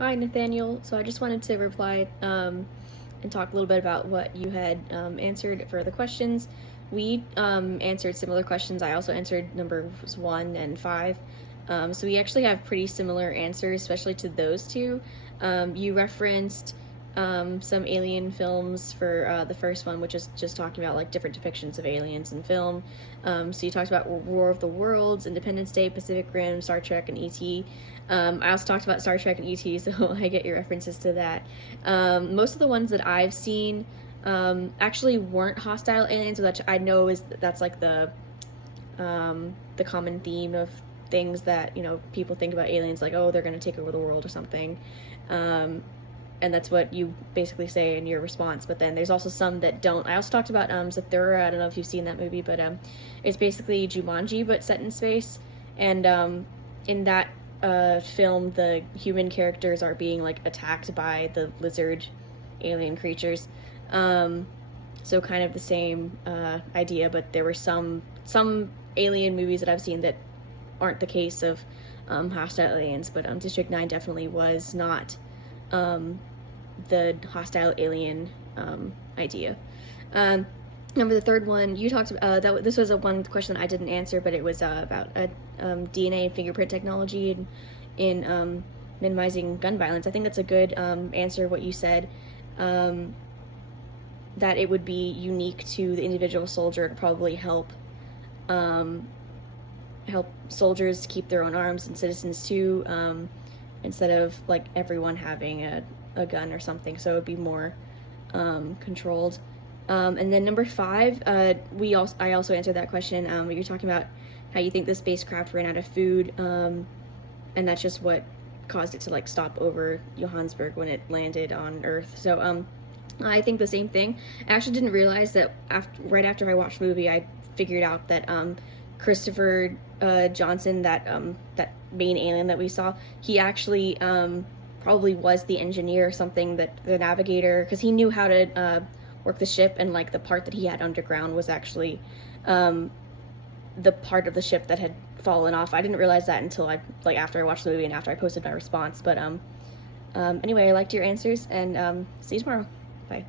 Hi, Nathaniel. So I just wanted to reply and talk a little bit about what you had answered for the questions. We answered similar questions. I also answered numbers 1 and 5. So we actually have pretty similar answers, especially to those two. You referenced some alien films for the first one, which is just talking about like different depictions of aliens in film. So you talked about War of the Worlds, Independence Day, Pacific Rim, Star Trek, and E.T. I also talked about Star Trek and E.T., so I get your references to that. Most of the ones that I've seen actually weren't hostile aliens, which I know that's like the common theme of things that people think about aliens, like, oh, they're going to take over the world or something. And that's what you basically say in your response. But then there's also some that don't. I also talked about Zathura. I don't know if you've seen that movie, but it's basically Jumanji but set in space. And in that film, the human characters are being like attacked by the lizard alien creatures. So kind of the same idea, but there were some alien movies that I've seen that aren't the case of hostile aliens. But District 9 definitely was not the hostile alien idea. Number the third one, you talked about this was a one question that I didn't answer, but it was about DNA and fingerprint technology in minimizing gun violence. I think that's a good answer. What you said, that it would be unique to the individual soldier to probably help soldiers keep their own arms and citizens too, instead of like everyone having a gun or something. So it would be more controlled. And then number 5, I also answered that question. You're talking about how you think the spacecraft ran out of food, and that's just what caused it to like stop over Johannesburg when it landed on Earth. So I think the same thing. I actually didn't realize that right after I watched the movie, I figured out that Christopher Johnson, that main alien that we saw, he actually probably was the engineer or something, that the navigator, because he knew how to work the ship, and like the part that he had underground was actually the part of the ship that had fallen off. I didn't realize that until after I watched the movie and after I posted my response. But anyway, I liked your answers, and see you tomorrow. Bye.